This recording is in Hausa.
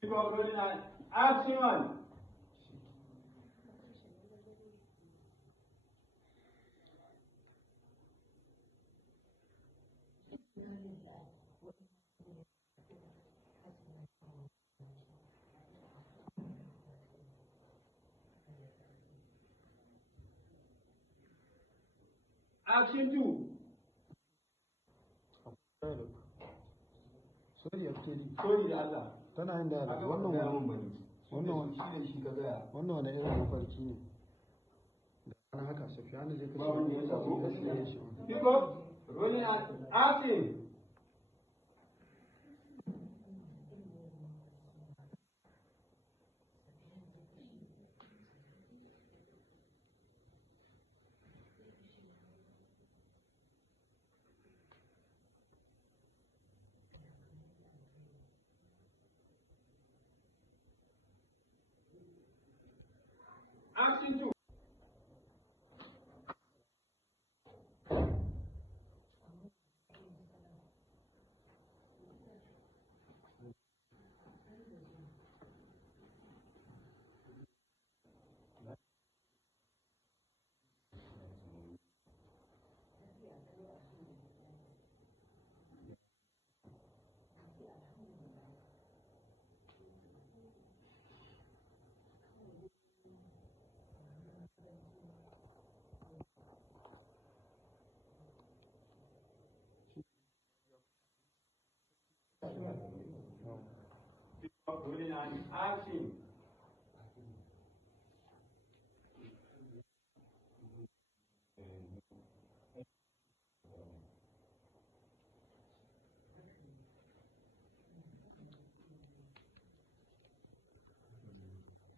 People rolling on action one. Action two. Sorry ya fito Sorry da Allah. tana yin da Haka wannan ba wani bane. wannan Shi ne shi ka tsaya. wannan wani irin mafarki ne da ana haka Sufyan zai Ba wanda ya kashe sabo. gaskiya shi People rolling on action. Action two. People rolling on action.